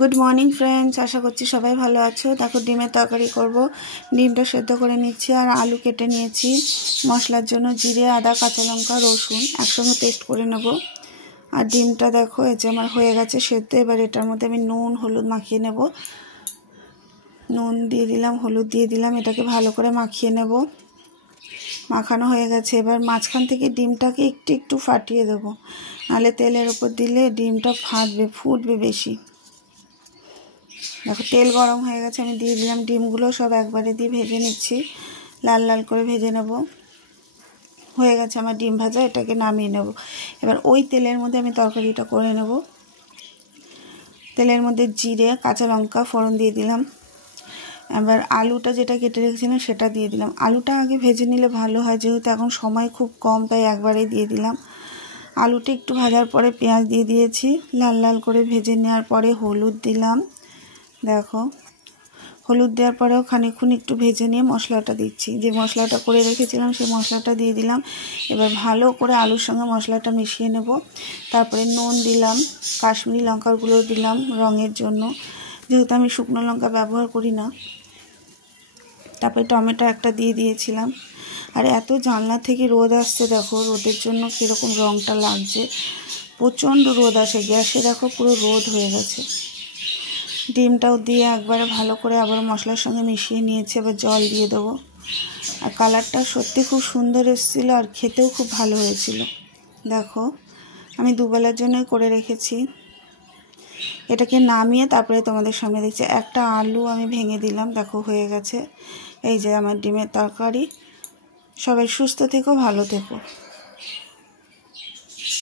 Good morning friends, आशा करছি সবাই ভালো আছো। দেখো ডিমের তরকারি করব। ডিমটা সেদ্ধ করে নিচ্ছি আর আলু কেটে নিয়েছি। মশলার জন্য জিরে, আদা, কাঁচা লঙ্কা, রসুন একসঙ্গে পেস্ট করে নেব। আর ডিমটা দেখো এই যে আমার হয়ে গেছে সেদ্ধ। এবার এটার মধ্যে আমি নুন হলুদ মাখিয়ে নেব। নুন দিয়ে দিলাম, হলুদ দিয়ে দিলাম, এটাকে ভালো করে মাখিয়ে নেব। মাখানো হয়ে গেছে। এবার মাঝখান থেকে ডিমটাকে একটু একটু ফাটিয়ে দেব, নাহলে তেলের উপর দিলে ডিমটা ফাটবে, ফুটবে বেশি। দেখো তেল গরম হয়ে গেছে, আমি দিয়ে দিলাম ডিমগুলো। সব একবারে দিয়ে ভেজে নিচ্ছি, লাল লাল করে ভেজে নেব। হয়ে গেছে আমার ডিম ভাজা, এটাকে নামিয়ে নেব। এবার ওই তেলের মধ্যে আমি তরকারিটা করে নেব। তেলের মধ্যে জিরে, কাঁচা লঙ্কা ফোড়ন দিয়ে দিলাম। এবার আলুটা যেটা কেটে রেখেছিলাম সেটা দিয়ে দিলাম। আলুটা আগে ভেজে নিলে ভালো হয়, যেহেতু এখন সময় খুব কম, তাই একবারেই দিয়ে দিলাম। আলুটা একটু ভাজার পরে পেঁয়াজ দিয়ে দিয়েছি, লাল লাল করে ভেজে নেওয়ার পরে হলুদ দিলাম। দেখো হলুদ দেওয়ার পরেও খানিকক্ষণ একটু ভেজে নিয়ে মশলাটা দিচ্ছি। যে মশলাটা করে রেখেছিলাম সেই মশলাটা দিয়ে দিলাম। এবার ভালো করে আলুর সঙ্গে মশলাটা মিশিয়ে নেব। তারপরে নুন দিলাম, কাশ্মীরি লঙ্কার গুঁড়ো দিলাম রঙের জন্য, যেহেতু আমি শুকনো লঙ্কা ব্যবহার করি না। তারপরে টমেটো একটা দিয়ে দিয়েছিলাম। আর এত জানলা থেকে রোদ আসছে, দেখো রোদের জন্য কীরকম রঙটা লাগছে। প্রচণ্ড রোদ আসে, গ্যাসে দেখো পুরো রোদ হয়ে গেছে। ডিমটাও দিয়ে একবারে ভালো করে আবার মশলার সঙ্গে মিশিয়ে নিয়েছি। এবার জল দিয়ে দেবো। আর কালারটা সত্যি খুব সুন্দর এসেছিলো, আর খেতেও খুব ভালো হয়েছিল। দেখো আমি দুবেলার জন্যই করে রেখেছি। এটাকে নামিয়ে তারপরে তোমাদের সামনে দেখছি। একটা আলু আমি ভেঙে দিলাম, দেখো হয়ে গেছে। এই যে আমার ডিমের তরকারি। সবাই সুস্থ থেকো, ভালো থেকো।